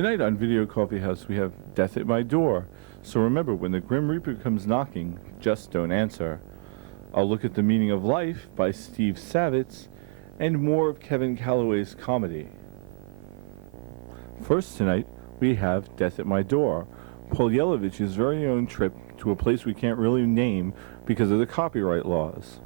Tonight on Video Coffee House we have Death at My Door. So remember, when the Grim Reaper comes knocking, just don't answer. I'll look at The Meaning of Life by Steve Savitz and more of Kevin Calloway's comedy. First tonight we have Death at My Door, Paul Yelevich's very own trip to a place we can't really name because of the copyright laws.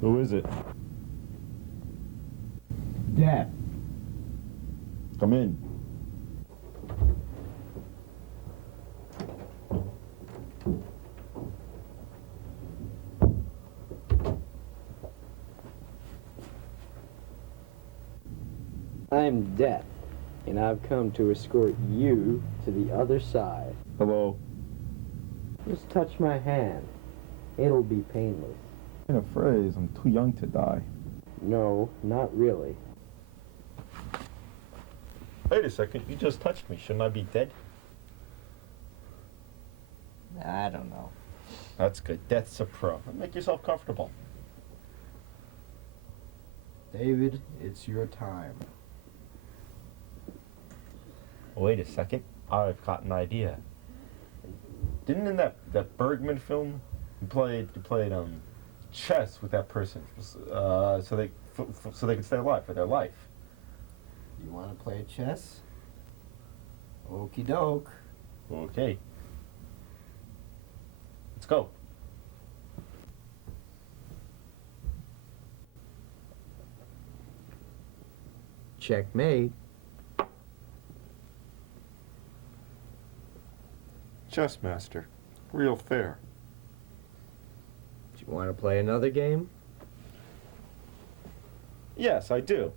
Who is it? Death. Come in. I'm Death, and I've come to escort you to the other side. Hello. Just touch my hand. It'll be painless. In a phrase, I'm too young to die. No, not really. Wait a second, you just touched me. Shouldn't I be dead? I don't know. That's good. Death's a pro. Make yourself comfortable. David, it's your time. Wait a second. I've got an idea. Didn't in that Bergman film you played chess with that person so they could stay alive for their life? You want to play chess? Okie doke. Okay. Let's go. Checkmate. Chess master. Real fair. Do you want to play another game? Yes, I do.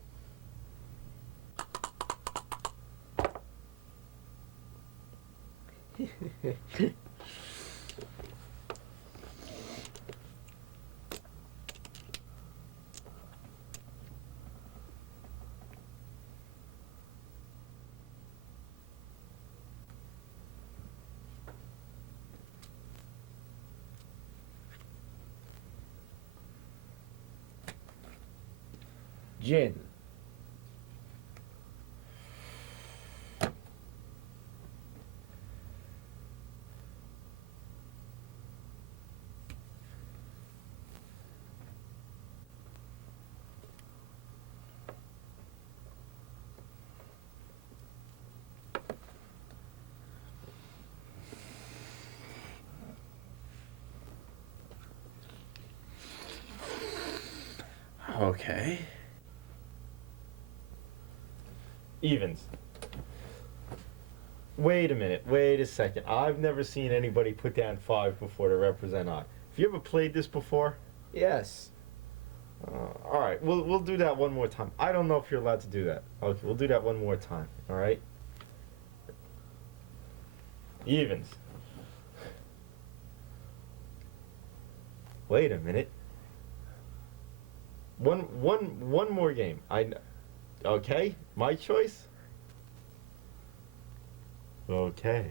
Gin. Okay. Evens. Wait a minute, wait a second. I've never seen anybody put down 5 before to represent odd. Have you ever played this before? Yes. All right, we'll do that one more time. I don't know if you're allowed to do that. Okay, we'll do that one more time, all right? Evens. Wait a minute. One more game. Okay, my choice? Okay.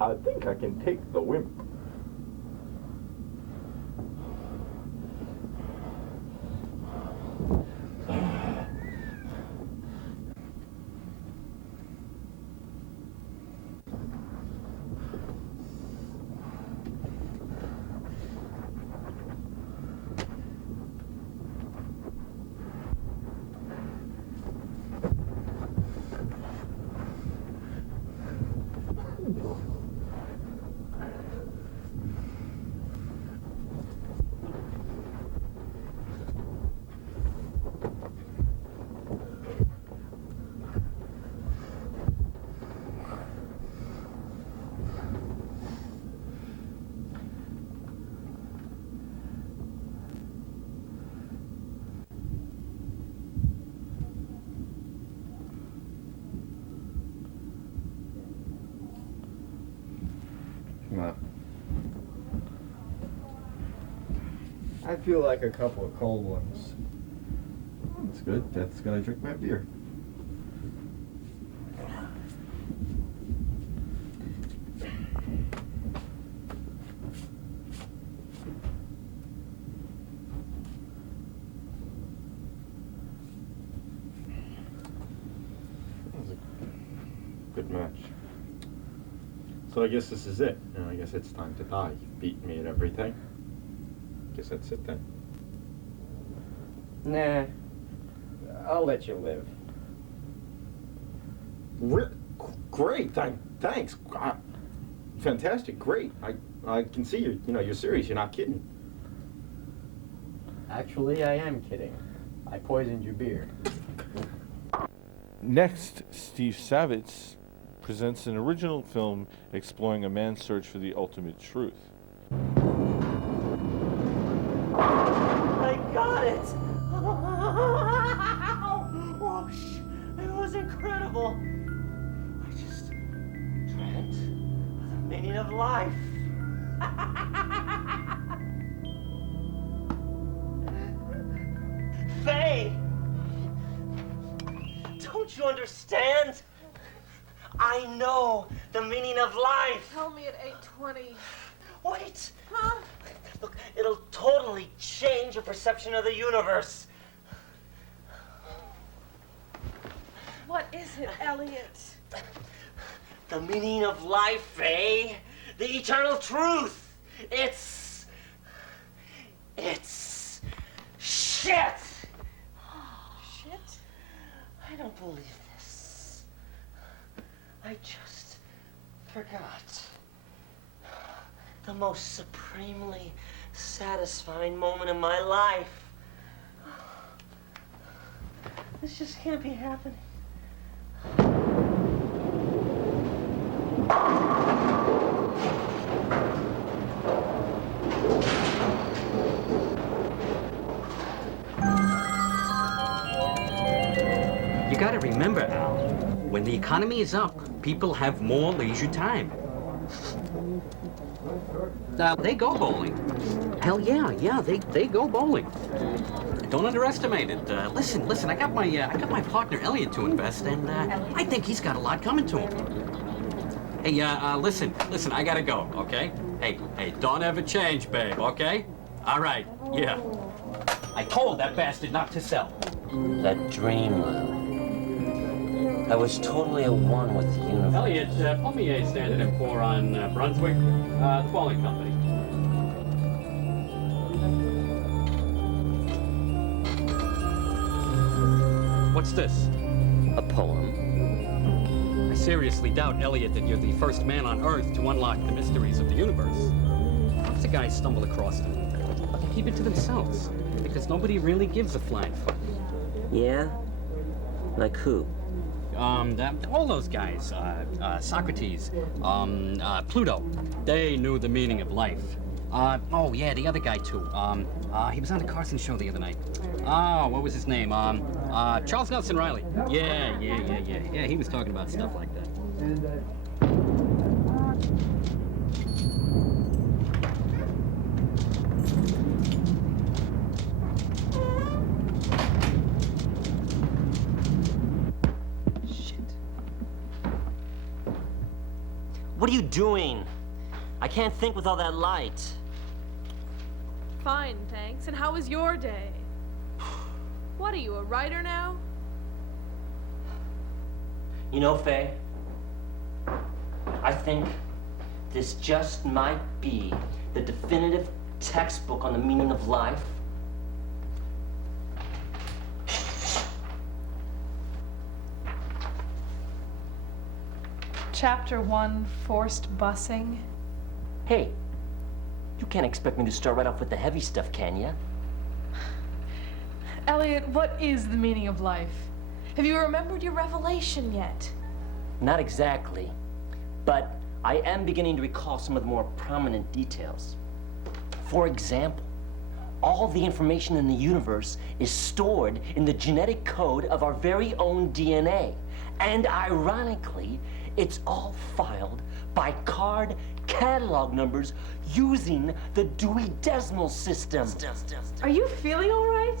I think I can take the wimp. I feel like a couple of cold ones. That's good. That's gonna drink my beer. That was a good match. So I guess this is it. I guess it's time to die. You've beaten me at everything. Guess that's it then. Nah, I'll let you live. Great, thanks. Fantastic, great. I can see you're serious. You're not kidding. Actually, I am kidding. I poisoned your beer. Next, Steve Savitz presents an original film exploring a man's search for the ultimate truth. I got it! Oh, it was incredible. I just dreamt of the meaning of life. Faye! Don't you understand? I know the meaning of life. Tell me at 8:20. Wait. Huh? Look, it'll totally change your perception of the universe. What is it, Elliot? The meaning of life, eh? The eternal truth. It's shit. Shit? I don't believe this. I just forgot the most supremely satisfying moment in my life. This just can't be happening. You gotta remember, Al, when the economy is up, people have more leisure time. They go bowling. Hell yeah, they go bowling. Don't underestimate it. Listen, I got my partner Elliot to invest, and I think he's got a lot coming to him. Hey, listen, I gotta go, okay? Hey, don't ever change, babe, okay? All right, yeah. I told that bastard not to sell. That dream, Lou. I was totally at one with the universe. Elliot, pull me a Standard & Poor on Brunswick, the bowling company. What's this? A poem. I seriously doubt, Elliot, that you're the first man on Earth to unlock the mysteries of the universe. Lots of guys stumble across them, but they keep it to themselves, because nobody really gives a flying fuck. Yeah? Like who? All those guys, Socrates, Pluto, they knew the meaning of life. Oh yeah, the other guy too. He was on the Carson show the other night. Oh, what was his name? Charles Nelson Riley. Yeah, he was talking about stuff like that. What are you doing? I can't think with all that light. Fine, thanks. And how was your day? What are you, a writer now? You know, Faye, I think this just might be the definitive textbook on the meaning of life. Chapter 1, Forced Busing. Hey, you can't expect me to start right off with the heavy stuff, can ya? Elliot, what is the meaning of life? Have you remembered your revelation yet? Not exactly, but I am beginning to recall some of the more prominent details. For example, all the information in the universe is stored in the genetic code of our very own DNA. And ironically, it's all filed by card catalog numbers using the Dewey Decimal System. Are you feeling all right?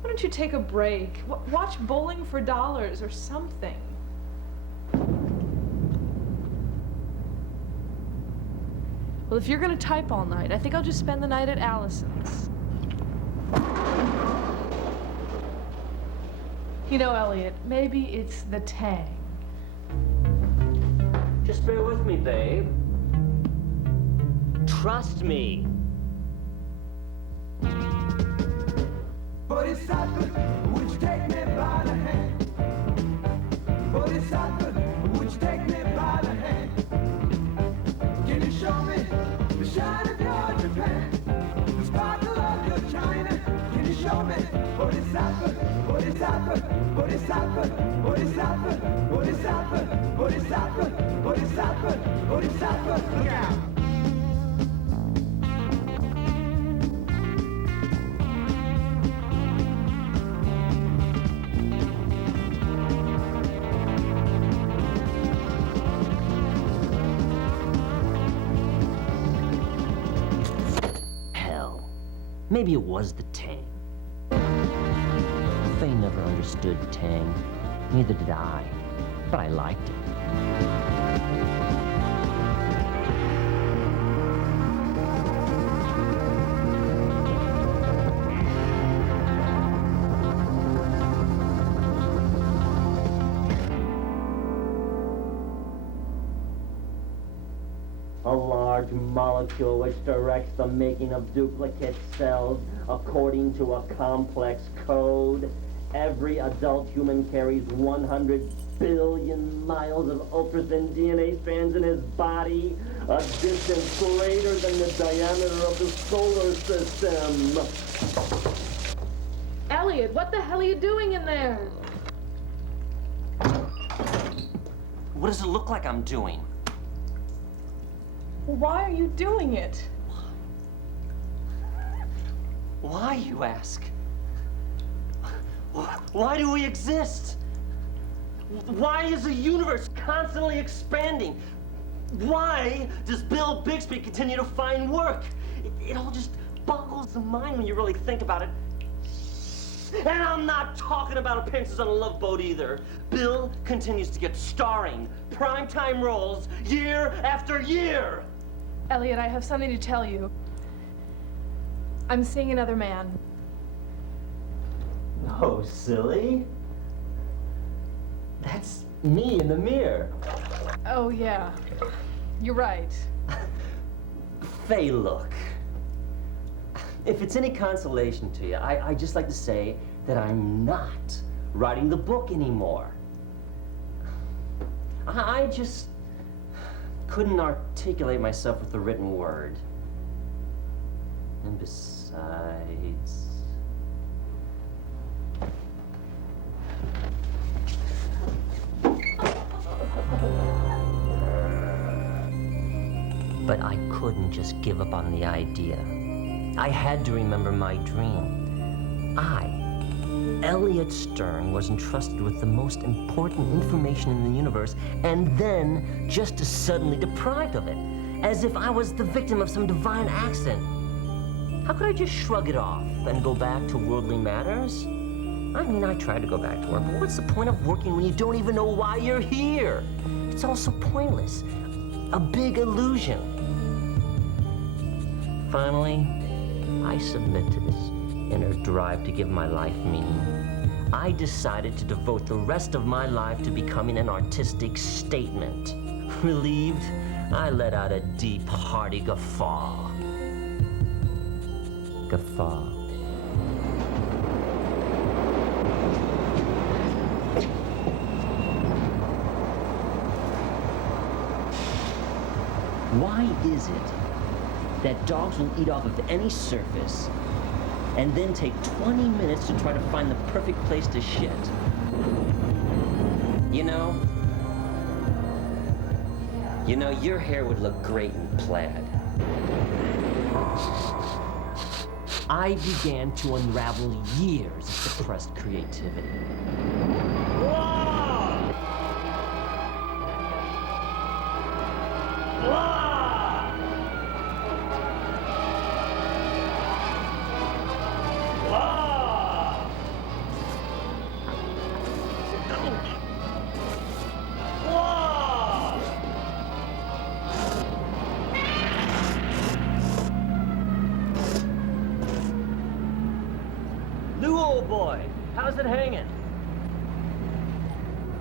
Why don't you take a break? Watch Bowling for Dollars or something. Well, if you're gonna type all night, I think I'll just spend the night at Allison's. You know, Elliot, maybe it's the tang. Just bear with me, babe. Trust me. Bodhisattva, would you take me by the hand? Bodhisattva, would you take me by the hand? Can you show me the shine of your Japan, the sparkle of your China? Can you show me Bodhisattva, Bodhisattva, Bodhisattva, Bodhisattva, Bodhisattva, Bodhisattva, Bodhisattva, Bodhisattva, look out! Maybe it was the tang. Faye never understood tang. Neither did I. But I liked it. A large molecule which directs the making of duplicate cells according to a complex code. Every adult human carries 100 billion miles of ultra-thin DNA strands in his body, a distance greater than the diameter of the solar system. Elliot, what the hell are you doing in there? What does it look like I'm doing? Why are you doing it? Why, you ask? Why do we exist? Why is the universe constantly expanding? Why does Bill Bixby continue to find work? It all just boggles the mind when you really think about it. And I'm not talking about appearances on a Love Boat either. Bill continues to get starring, primetime roles year after year. Elliot, I have something to tell you. I'm seeing another man. Oh, silly. That's me in the mirror. Oh, yeah. You're right. Faye, look. If it's any consolation to you, I'd just like to say that I'm not writing the book anymore. I just couldn't articulate myself with the written word. And besides... But I couldn't just give up on the idea. I had to remember my dream. Elliot Stern, was entrusted with the most important information in the universe, and then just as suddenly deprived of it, as if I was the victim of some divine accident. How could I just shrug it off and go back to worldly matters? I mean, I tried to go back to work, but what's the point of working when you don't even know why you're here? It's all so pointless. A big illusion. Finally, I submit to this inner drive to give my life meaning. I decided to devote the rest of my life to becoming an artistic statement. Relieved, I let out a deep, hearty guffaw. Guffaw. Why is it that dogs will eat off of any surface and then take 20 minutes to try to find the perfect place to shit? You know, your hair would look great in plaid. I began to unravel years of suppressed creativity. Whoa! Whoa! boy. How's it hanging?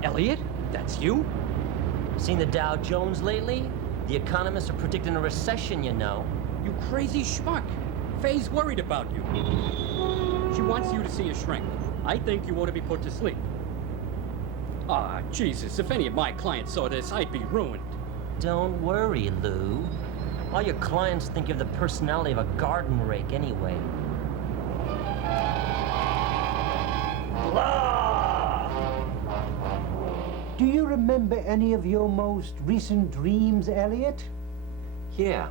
Elliot, that's you? Seen the Dow Jones lately? The economists are predicting a recession, you know. You crazy schmuck. Faye's worried about you. She wants you to see a shrink. I think you ought to be put to sleep. Ah, Jesus, if any of my clients saw this, I'd be ruined. Don't worry, Lou. All your clients think you have the personality of a garden rake anyway. Do you remember any of your most recent dreams, Elliot? Yeah.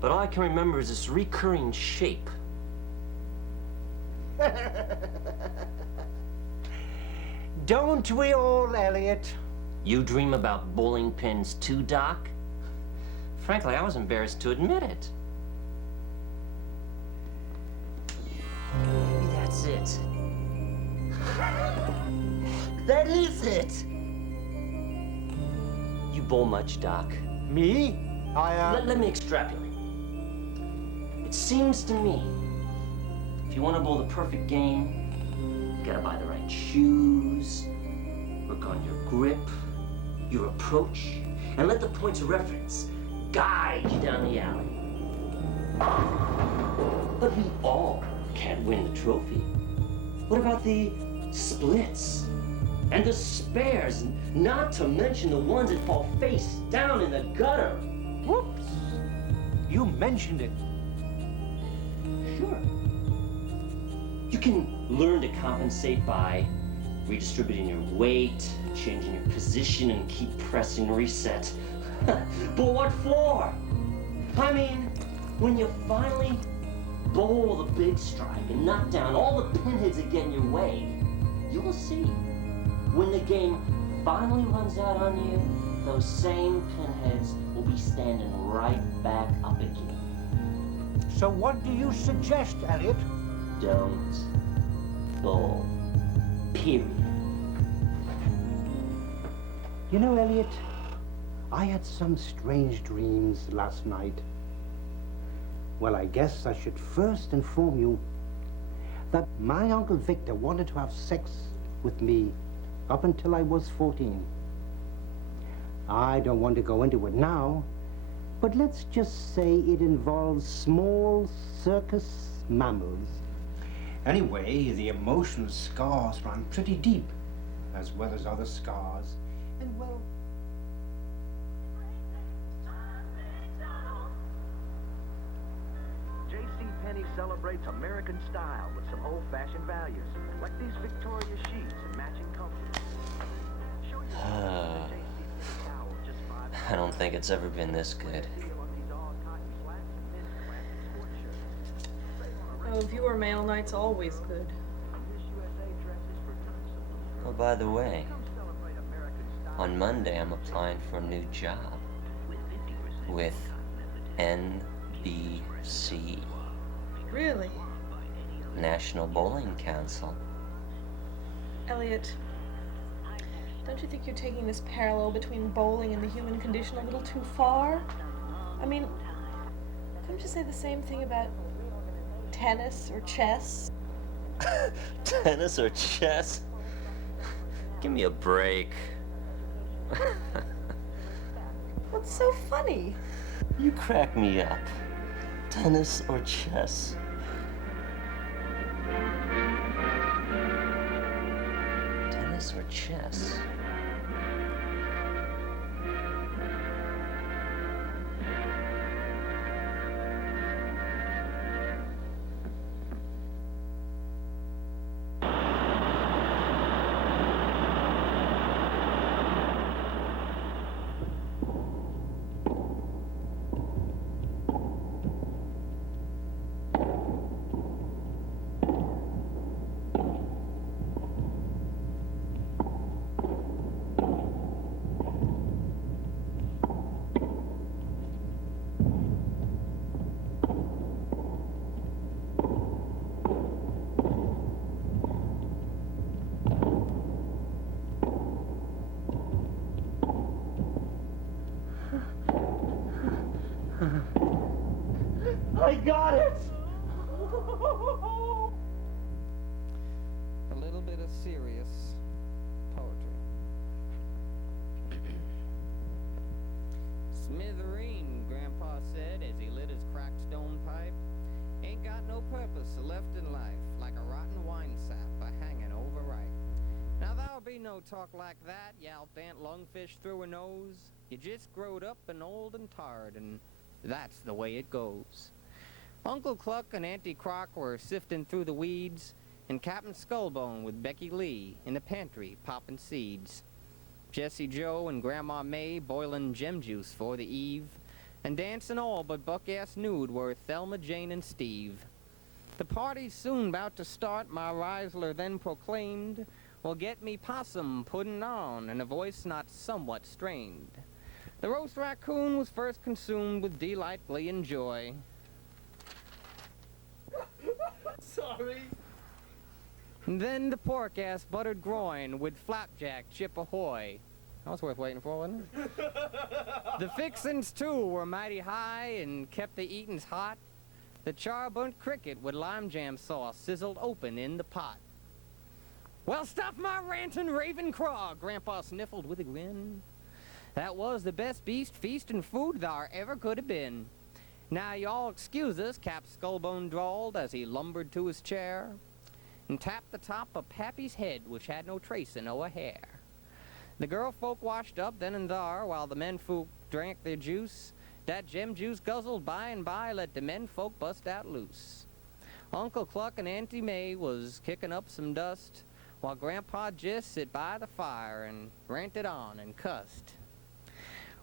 But all I can remember is this recurring shape. Don't we all, Elliot? You dream about bowling pins too, Doc? Frankly, I was embarrassed to admit it. Maybe that's it. That is it! You bowl much, Doc? Me? Let me extrapolate. It seems to me, if you want to bowl the perfect game, you gotta buy the right shoes, work on your grip, your approach, and let the points of reference guide you down the alley. But we all can't win the trophy. What about the splits and the spares, not to mention the ones that fall face down in the gutter? Whoops! You mentioned it. Sure. You can learn to compensate by redistributing your weight, changing your position, and keep pressing reset. But what for? I mean, when you finally bowl the big strike and knock down all the pinheads that get in your way, you will see. When the game finally runs out on you, those same pinheads will be standing right back up again. So what do you suggest, Elliot? Don't bowl. Period. You know, Elliot, I had some strange dreams last night. Well, I guess I should first inform you that my Uncle Victor wanted to have sex with me up until I was 14. I don't want to go into it now, but let's just say it involves small circus mammals. Anyway, the emotional scars run pretty deep, as well as other scars. And well, JCPenney celebrates American style with some old-fashioned values, like these Victoria sheets and matching comforts. I don't think it's ever been this good. Oh, viewer mail night's always good. Oh, by the way, on Monday I'm applying for a new job with NBC. Really? National Bowling Council. Elliot, don't you think you're taking this parallel between bowling and the human condition a little too far? I mean, couldn't you say the same thing about tennis or chess? Tennis or chess? Give me a break. What's so funny? You crack me up. Tennis or chess? Tennis or chess? I got it! Smithereen, Grandpa said as he lit his cracked stone pipe. Ain't got no purpose left in life, like a rotten wine sap a-hanging overripe. Now there'll be no talk like that, yelped Aunt Lungfish through her nose. You just growed up and old and tired, and that's the way it goes. Uncle Cluck and Auntie Croc were sifting through the weeds, and Captain Skullbone with Becky Lee in the pantry popping seeds. Jesse Joe and Grandma May boiling gem juice for the eve, and dancing all but buck-ass nude were Thelma, Jane, and Steve. The party's soon about to start, my Risler then proclaimed, "Well, get me possum pudding on," in a voice not somewhat strained. The roast raccoon was first consumed with delight, glee, and joy. Sorry. And then the pork-ass buttered groin with flapjack chip ahoy. That was worth waiting for, wasn't it? The fixins, too, were mighty high and kept the eatins hot. The char-burnt cricket with lime jam sauce sizzled open in the pot. "Well, stop my rantin' raving craw," Grandpa sniffled with a grin. "That was the best beast feast and food thar ever could have been. Now, y'all excuse us," Cap Skullbone drawled as he lumbered to his chair and tapped the top of Pappy's head, which had no tracing o' a hair. The girl folk washed up then and thar, while the men folk drank their juice. That gem juice guzzled by and by let the men folk bust out loose. Uncle Cluck and Auntie May was kicking up some dust, while Grandpa just sit by the fire and ranted on and cussed.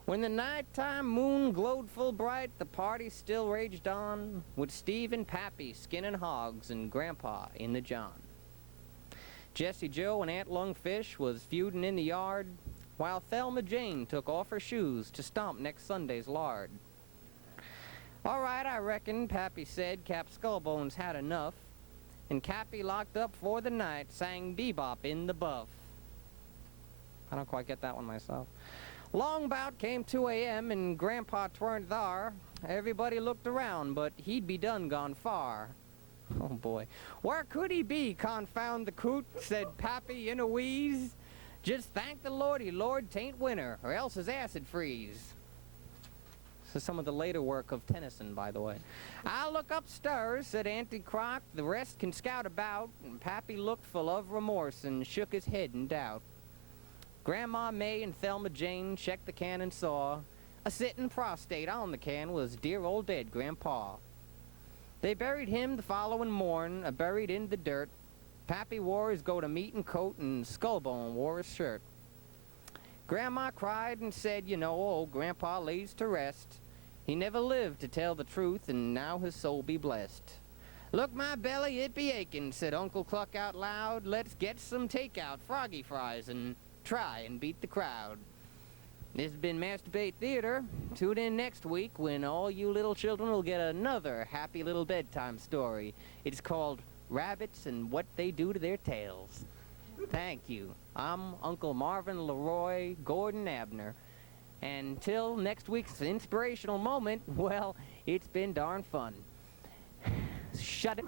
When the nighttime moon glowed full bright, the party still raged on, with Steve and Pappy skinning hogs and Grandpa in the john. Jesse Joe and Aunt Lungfish was feuding in the yard, while Thelma Jane took off her shoes to stomp next Sunday's lard. "All right, I reckon," Pappy said, Cap Skullbones had enough, and Cappy, locked up for the night, sang bebop in the buff. I don't quite get that one myself. Long 'bout came 2 a.m. and Grandpa tweren't thar. Everybody looked around, but he'd be done gone far. Oh, boy. "Where could he be, confound the coot?" said Pappy in a wheeze. "Just thank the Lordy Lord 'tain't winter, or else his ass'd freeze." This is some of the later work of Tennyson, by the way. "I'll look upstairs," said Auntie Croc. "The rest can scout about." And Pappy looked full of remorse and shook his head in doubt. Grandma May and Thelma Jane checked the can and saw a sitting prostate on the can was dear old dead Grandpa. They buried him the following morn, buried in the dirt. Pappy wore his go-to-meeting coat and Skullbone wore his shirt. Grandma cried and said, "You know, old Grandpa lays to rest. He never lived to tell the truth, and now his soul be blessed." "Look, my belly, it be aching," said Uncle Cluck out loud. "Let's get some takeout froggy fries and try and beat the crowd." This has been Masturbate Theater. Tune in next week when all you little children will get another happy little bedtime story. It's called Rabbits and What They Do to Their Tails. Thank you. I'm Uncle Marvin Leroy Gordon Abner. And till next week's inspirational moment, well, it's been darn fun. Shut it.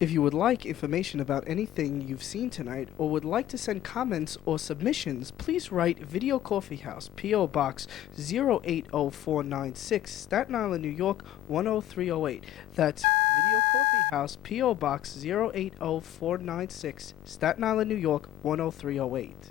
If you would like information about anything you've seen tonight or would like to send comments or submissions, please write Video Coffee House, P.O. Box 080496, Staten Island, New York 10308. That's Video Coffee House, P.O. Box 080496, Staten Island, New York 10308.